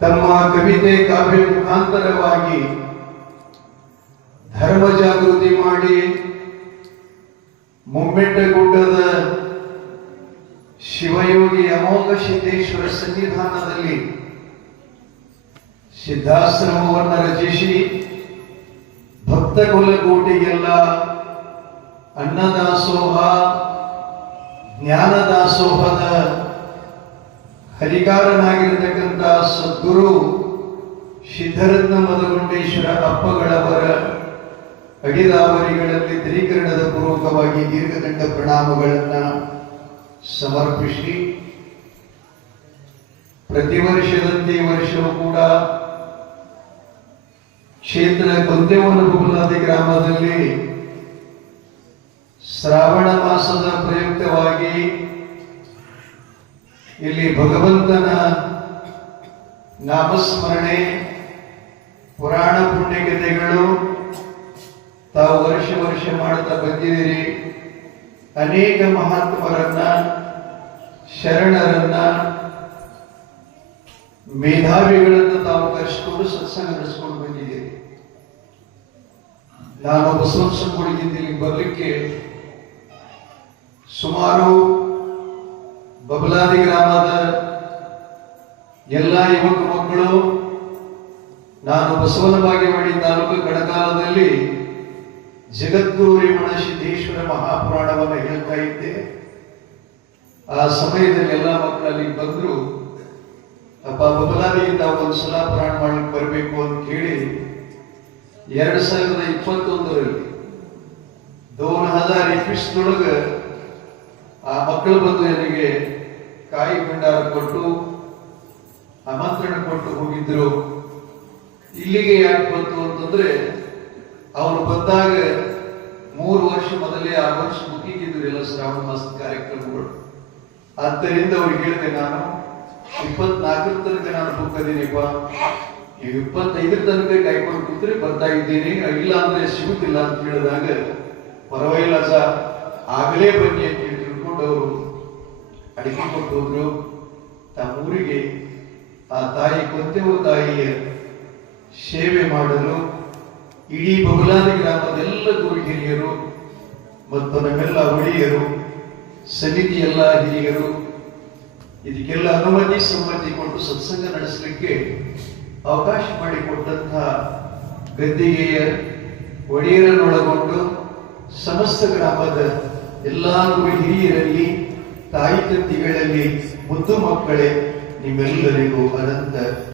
ತಮ್ಮ ಕವಿತೆ ಕಾವ್ಯ ಮುಖಾಂತರವಾಗಿ ಧರ್ಮ ಜಾಗೃತಿ ಮಾಡಿ ಮುಮ್ಮೆಟ್ಟಗುಡ್ಡದ ಶಿವಯೋಗಿ ಅಮೋಘ ಸಿದ್ದೇಶ್ವರ ಸನ್ನಿಧಾನದಲ್ಲಿ ಸಿದ್ಧಾಶ್ರಮವನ್ನು ರಚಿಸಿ ಭಕ್ತ ಕುಲಕೋಟಿಗೆಲ್ಲ ಅನ್ನದಾಸೋಹ, ಜ್ಞಾನದಾಸೋಹದ ಹರಿಕಾರನಾಗಿರತಕ್ಕಂಥ ಸದ್ಗುರು ಸಿದ್ಧರತ್ನ ಮದಗುಂಡೇಶ್ವರ ಅಪ್ಪಗಳವರ ಅಡಿದಾವರಿಗಳಲ್ಲಿ ತ್ರಿಕರಣದ ಪೂರ್ವಕವಾಗಿ ದೀರ್ಘದಂಡ ಪ್ರಣಾಮಗಳನ್ನು ಸಮರ್ಪಿಸಿ, ಪ್ರತಿ ವರ್ಷದಂತೆ ವರ್ಷವೂ ಕೂಡ ಕ್ಷೇತ್ರ ಕೊಂದೇವನಗುಲಾದಿ ಗ್ರಾಮದಲ್ಲಿ ಶ್ರಾವಣ ಮಾಸದ ಪ್ರಯುಕ್ತವಾಗಿ ಇಲ್ಲಿ ಭಗವಂತನ ನಾಮಸ್ಮರಣೆ, ಪುರಾಣ ಪುಣ್ಯಕತೆಗಳು ತಾವು ವರ್ಷ ವರ್ಷ ಮಾಡುತ್ತಾ ಬಂದಿದ್ದೀರಿ. ಅನೇಕ ಮಹಾತ್ಮರನ್ನ, ಶರಣರನ್ನ, ಮೇಧಾವಿಗಳನ್ನು ತಾವು ಕರೆಸಿಕೊಂಡು ಸತ್ಸಂಗ ನಡೆಸಿಕೊಂಡು ಬಂದಿದ್ದೀರಿ. ನಾನು ಬಸವಂಶ ಇಲ್ಲಿ ಬರಲಿಕ್ಕೆ ಸುಮಾರು ಬಬಲಾದಿ ಗ್ರಾಮದ ಎಲ್ಲ ಯುವಕ ಮಕ್ಕಳು, ನಾನು ಬಸವನ ಬಾಗೇವಾಡಿ ತಾಲೂಕು ಕಡಕಾಲದಲ್ಲಿ ಜಗದ್ಗುರು ರೇಮಣ ಸಿದ್ದೇಶ್ವರ ಮಹಾಪುರಾಣವನ್ನು ಹೇಳ್ತಾ ಇದ್ದೆ. ಆ ಸಮಯದಲ್ಲಿ ಎಲ್ಲ ಮಕ್ಕಳಲ್ಲಿ ಬಂದ್ರು, ಅಪ್ಪ ಬಬಲಾದಿಗೆ ತಾವು ಒಂದು ಸಲ ಪುರಾಣ ಮಾಡಲಿಕ್ಕೆ ಬರಬೇಕು ಅಂತ ಕೇಳಿ, ಎರಡು ಸಾವಿರದ ಇಪ್ಪತ್ತೊಂದರಲ್ಲಿ ದೋನ್ ಹಜಾರ್ ಇಕ್ಕಿಸ್ದೊಳಗ ಆ ಮಕ್ಕಳು ಬಂದು ನನಗೆ ಕಾಯಿ ಭಂಡಾರ ಕೊಟ್ಟು, ಆಮಂತ್ರಣ ಕೊಟ್ಟು ಹೋಗಿದ್ರು. ಇಲ್ಲಿಗೆ ಯಾಕೆ ಬಂತು ಅಂತಂದ್ರೆ, ಅವರು ಬಂದಾಗ ಮೂರು ವರ್ಷ ಮೊದಲೇ ಆ ವರ್ಷ ಮುಗಿಗಿದ್ರು ಎಲ್ಲ ಶ್ರಾವಣ ಮಾಸದ ಕಾರ್ಯಕ್ರಮಗಳು. ಆದ್ದರಿಂದ ಅವ್ರಿಗೆ ಹೇಳಿದೆ, ನಾನು ಇಪ್ಪತ್ನಾಲ್ಕರ ತನಕ ನಾನು ಬುಕ್ಕದೀನಿಪ್ಪ ನೀವು ಇಪ್ಪತ್ತೈದರ ತನಕ ಕಾಯ್ಕೊಂಡು ಕೂತ್ರೆ ಬರ್ತಾ ಇದ್ದೀನಿ. ಇಲ್ಲ ಅಂದ್ರೆ ಸಿಗುತ್ತಿಲ್ಲ. ಅಂತ ಹೇಳಿದಾಗ, ಪರವಾಗಿಲ್ಲ ಸರ್ ಆಗಲೇ ಬನ್ನಿ ಅಂತ ತಿಳ್ಕೊಂಡು ಅವರು ಅಡಿಕೆ ಕೊಟ್ಟು ತಮ್ಮ ಊರಿಗೆ ಆ ತಾಯಿ ಕೊತ್ತೆವು ತಾಯಿಯ ಸೇವೆ ಮಾಡಲು ಇಡೀ ಬಬಲಾದಿ ಗ್ರಾಮದ ಎಲ್ಲ ಗುರು ಹಿರಿಯರು ಮತ್ತು ನಮ್ಮೆಲ್ಲ ಒಳಿಯರು ಸಮಿತಿ ಎಲ್ಲ ಹಿರಿಯರು, ಇದಕ್ಕೆಲ್ಲ ಅನುಮತಿ ಸಮ್ಮತಿ ಕೊಟ್ಟು ಸತ್ಸಂಗ ನಡೆಸಲಿಕ್ಕೆ ಅವಕಾಶ ಮಾಡಿಕೊಟ್ಟಂತಹ ಗದ್ದಿಗೆಯ ಒಡೆಯರನ್ನೊಳಗೊಂಡು ಸಮಸ್ತ ಗ್ರಾಮದ ಎಲ್ಲ ಗುರು ಹಿರಿಯರಲ್ಲಿ ತಾಯಿ ತಂದಿಗಳಲ್ಲಿ ಮುದ್ದು ಮಕ್ಕಳೇ ನಿಮ್ಮೆಲ್ಲರಿಗೂ ಅನಂತ